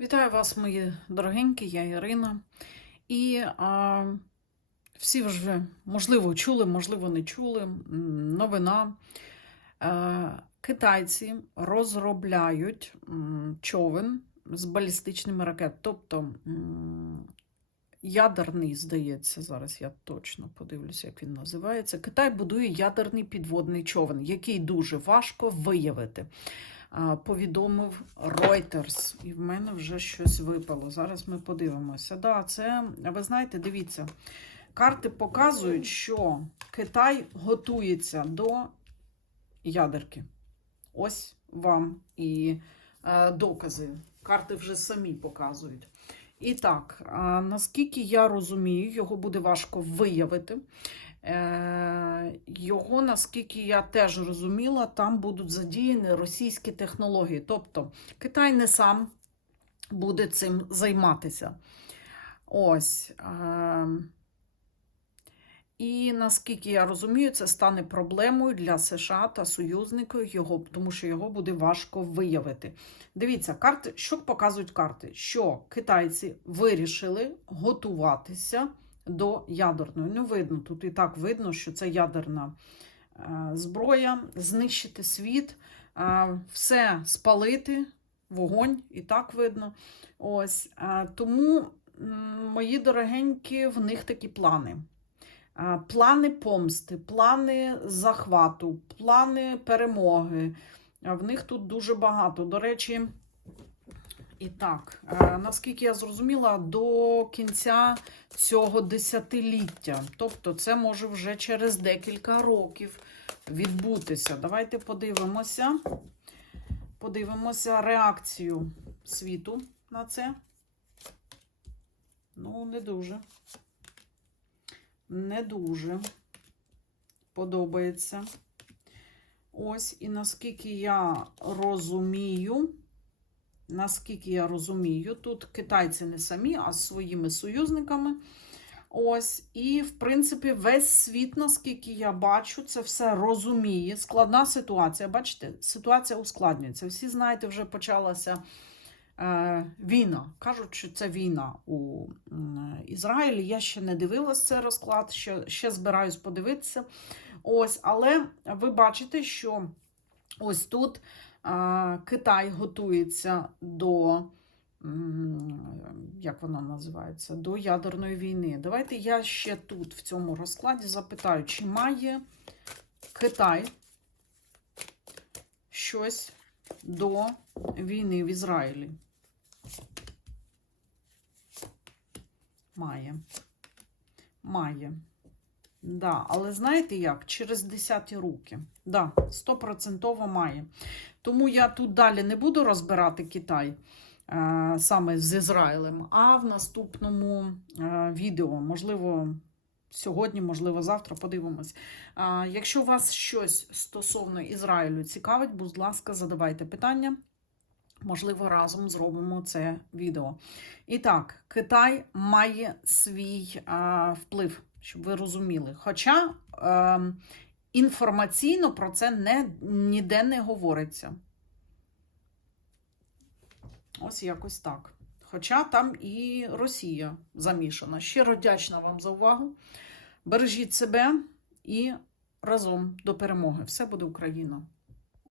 Вітаю вас, мої дорогенькі, я Ірина. І а, всі вже, можливо, чули, можливо, не чули. Новина. Е, китайці розробляють човен з балістичними ракетами. Тобто ядерний, здається, зараз я точно подивлюся, як він називається. Китай будує ядерний підводний човен, який дуже важко виявити а, повідомив Reuters. І в мене вже щось випало. Зараз ми подивимося. Да, це, ви знаєте, дивіться, карти показують, що Китай готується до ядерки. Ось вам і е, докази. Карти вже самі показують. І так, наскільки я розумію, його буде важко виявити. Е, Його, наскільки я теж розуміла, там будуть задіяні російські технології. Тобто Китай не сам буде цим займатися. Ось. е, І наскільки я розумію, це стане проблемою для США та союзників його, тому що його буде важко виявити. Дивіться, карти, що показують карти? Що китайці вирішили готуватися до ядерної. Ну, видно, тут і так видно, що це ядерна е, зброя, знищити світ, е, все спалити, вогонь, і так видно. Ось. Е, тому, мої дорогенькі, в них такі плани. Плани помсти, плани захвату, плани перемоги. В них тут дуже багато. До речі, і так, е, наскільки я зрозуміла, до кінця цього десятиліття. Тобто, це може вже через декілька років відбутися. Давайте подивимося. Подивимося реакцію світу на це. Ну, не дуже. Не дуже подобається. Ось, і наскільки я розумію, наскільки я розумію, тут китайці не самі, а з своїми союзниками. Ось, і, в принципі, весь світ, наскільки я бачу, це все розуміє. Складна ситуація. Бачите, ситуація ускладнюється. Всі знаєте, вже почалася е, війна. Кажуть, що це війна у Ізраїлі. Я ще не дивилась цей розклад, ще, ще збираюсь подивитися. Ось, але ви бачите, що ось тут Китай готується до, як вона називається, до ядерної війни. Давайте я ще тут, в цьому розкладі, запитаю, чи має Китай щось до війни в Ізраїлі? Має. Має. Да, але знаєте як? Через десяті руки. Да, стопроцентово має. Тому я тут далі не буду розбирати Китай е, саме з Ізраїлем, а в наступному е, відео, можливо, сьогодні, можливо, завтра подивимось. Е, якщо вас щось стосовно Ізраїлю цікавить, будь ласка, задавайте питання. Можливо, разом зробимо це відео. І так, Китай має свій е, вплив, щоб ви розуміли. Хоча е, інформаційно про це не, ніде не говориться. Ось якось так. Хоча там і Росія замішана. Щиро вдячна вам за увагу. Бережіть себе і разом до перемоги. Все буде Україна!